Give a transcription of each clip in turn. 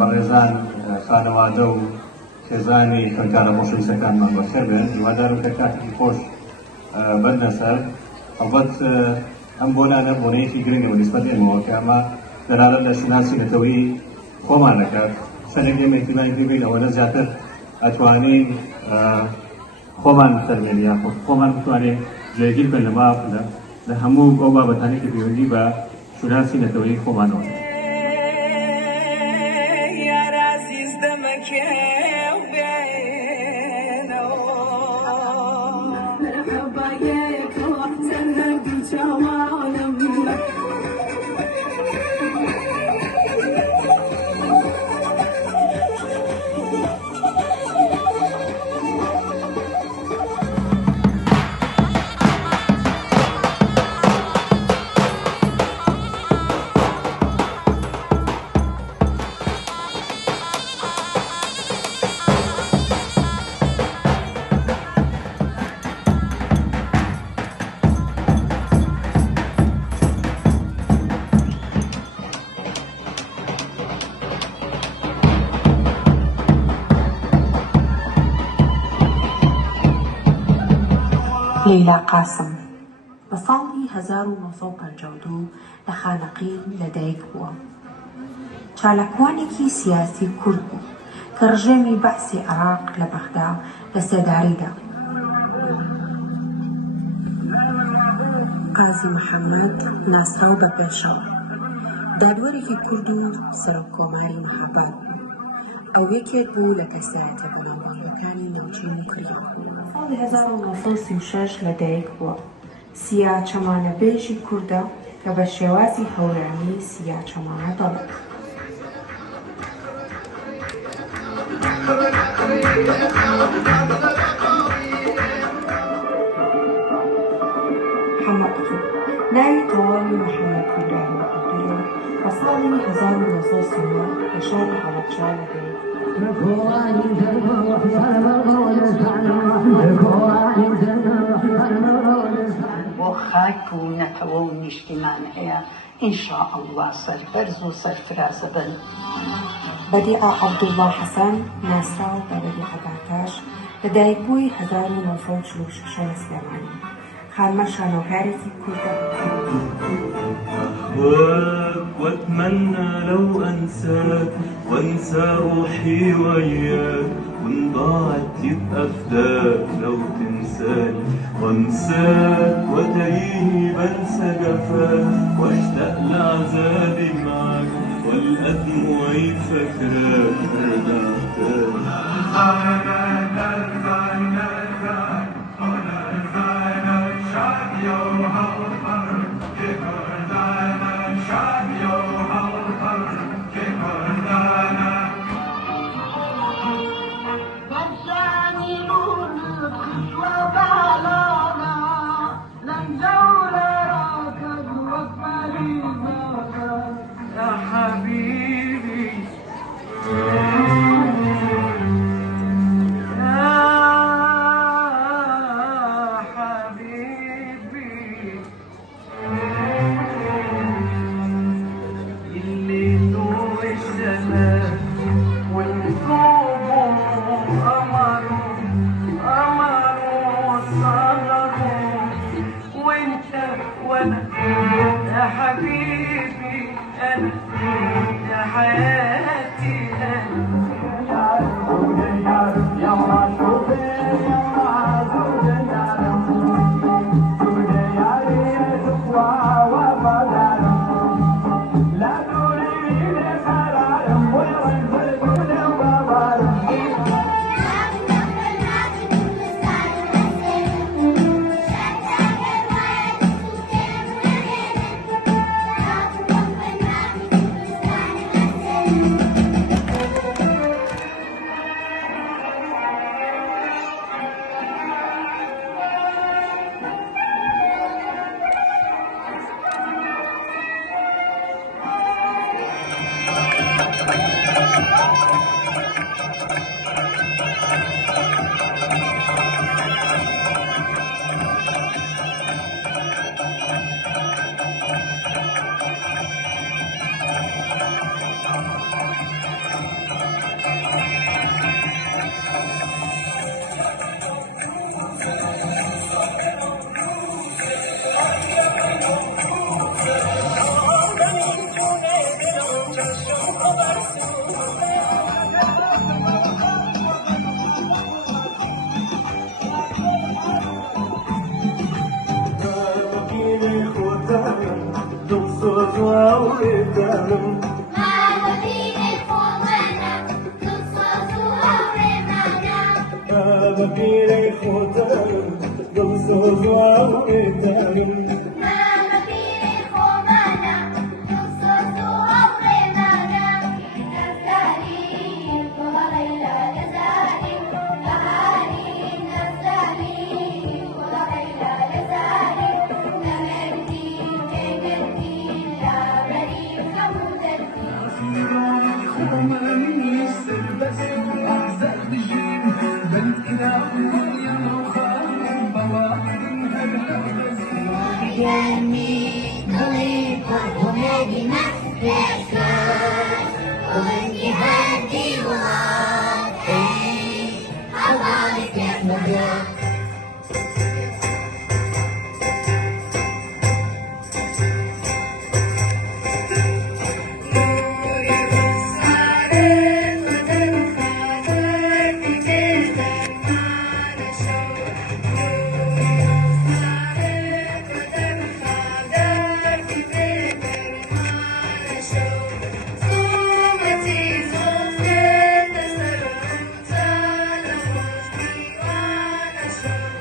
بەڕێزان خانەوادە و خێزانی خەلکانە خۆشەویستەکانمان بەخێر بێن. هیوادارم کە کاتێکی خۆش بەرنە سەر. ئەڵبەت ئەم بۆلانە بۆنەیەکی گرنگەوە نیسبەت ئێمەوە کە ئەمە دەرارە لە شناسی نەتەوەیی خۆمان دەکات. سەرێک ئێمە ئیحتیمالی پێ بین ئەوەنە زیاتر ئەتوانین خۆمان بتەرمێن یا خۆمان بتوانین جێگیر بن لە هەموو ئەو بابەتانەی کە پەیوەندی بە شناسی نەتەوەیی خۆمانەوە. لەیلا قاسم بە ساڵی 1952 لە خانەقین لەدایک بووە. چالاکوانێکی سیاسی کورد بوو کە ڕژێمی بەعسی عێراق لە بەغدا لە سەرداریدا. قازی محەممەد ناسراو بە پێشەوە دادوەرێکی کورد و سەرۆککۆماری مەحەبات بوو. ئەو یەکێک بوو لە کەسایەتە بەڵێنباڵیەکانی نێوچین و کردی. ساڵی 1936 لەدایک بووە. سیا چەمانەبێژی کووردە کە بە شێوازی هەورانی سیا چەمانە دەڵێت. حەمەقچوو ناوی تەواوی محەممەد ئیبراهیم عەبدوڵڵا بە ساڵی 1939 لە شاری هەڵەبجە لەدایک بۆ خاک و نەتەوە و نیشتیمان هەیە ئینشاءالله سەربەرز و سەرفرازە بن. بەدیعە عەبدوڵڵا حەسەن ناسراو بە بەدیعە باتاش لەدایک بووی 1946 لە سلێمانی. خانمە شانۆکارێکی کوردە. واتمنى لو انساك وانسى روحي وياك وان ضاعت يبقى فداك لو تنساني وانساك وتريني بنسى جفاك واشتاق لعذابي معاك والقى دموعي فاكراك ارجع يا حبيبي أنا يا حياتي وێتانم بەبیرەی خۆتانم دڵسۆز وێتانم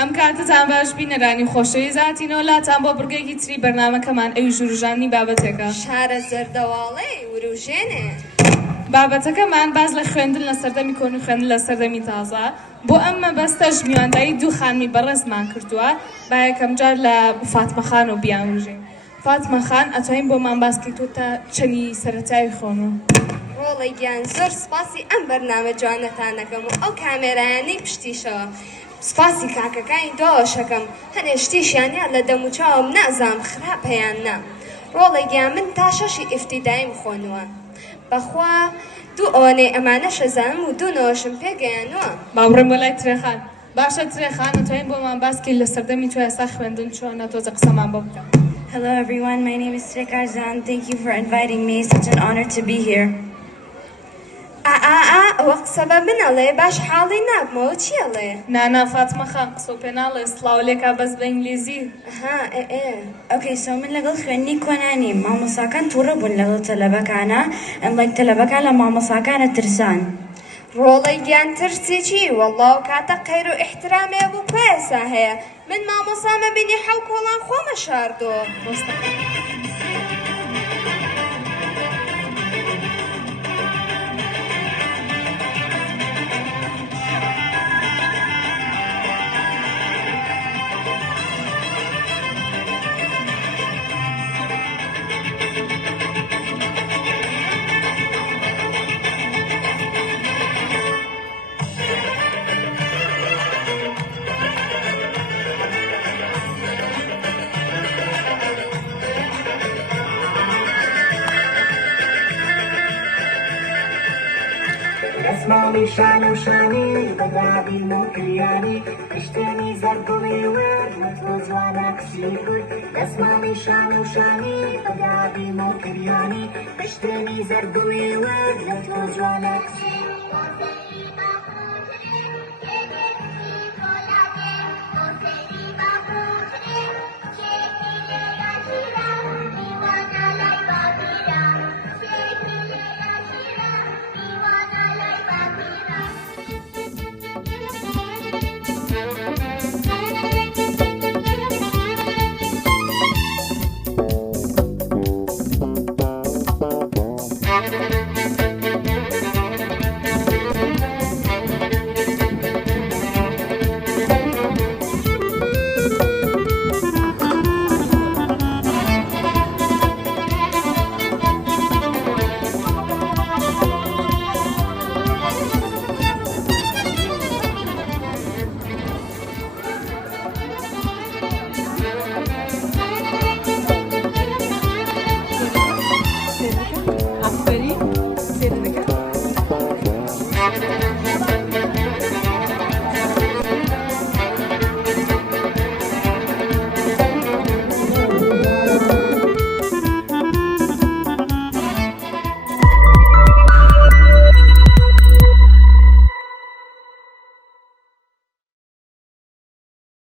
ئەم کاتتان باش بینەرانی خۆشەوی زاتینەوە لاتان بۆ بڕگەیەکی تری بەرنامەکەمان ئەوی ژوورژانی بابەتێکە شارە زەردەواڵەی وروژێنێ بابەتەکەمان باز لە خوێندن لە سەردەمی کۆن و خوێندن لە سەردەمی تازە بۆ ئەم مەبەستەش میوانداری دوو خانمی بەڕێزمان کردووە با یەکەم جار لە فاتمە خان و بیانوژین فاتمە خان ئەتوانین بۆمان باسکەیتۆتە چەنی سەرەتایی خۆنەوە ڕۆڵی گیان زۆر سپاسی ئەم بەرنامە جوانەتانەکەم و ئەو کامێرایانەی پشتیشەوە سپاسی کاکەکانی دۆشەکەم هەنێ شتیشیانیان لە دەموچاوم نازام خراپەیان نا ڕۆڵێکیان من تا شەشی ئیفتیدایم خۆنووە بەخوا دوو ئەوانەی ئەمانە شەزانم و دوو نەوەشم پێگەیانوە باوڕێم بۆ لای ترێخان باشە ترێخان ئەتوانین بۆمان باسکی لە سەردەمی تۆ ئێستا خوێندن چۆنە تۆزە قسەمان بۆ بکە Hello everyone, my name is Trekar Zan. Thank you for inviting me. Such an honor to be here. ئەوە قسە بە منەڵێ باش حاڵی نابمەوە چیەڵێ؟ نانا فاتمە خان قسە و پێ ناڵێ سڵاو لێکا بەس بە ئینگلیزی Okay, so من لەگەڵ خوێندنی کۆنانی مامۆساکان تووڕە بوون لەگەڵ تەلەبەکانە ئەمڵێک تەلەبەکان لە مامۆساکانە ترسان. ڕۆڵی گیان ترسێکی وەڵڵاو کاتە قەیر و ئیحترامێ بوو پێسا هەیە من مامۆسامە بینی حەو کۆڵان خۆمە شاردۆ دەسماڵی شان و شانی بەدابین و کریانی پشتێنی زەرگوڵی ورد وەتۆ جوانە کشی گوی دەسماڵی شان و شانی بەدابین و کریانی پشتێنی زەرگوڵی ورد وەتۆ جوانە کشی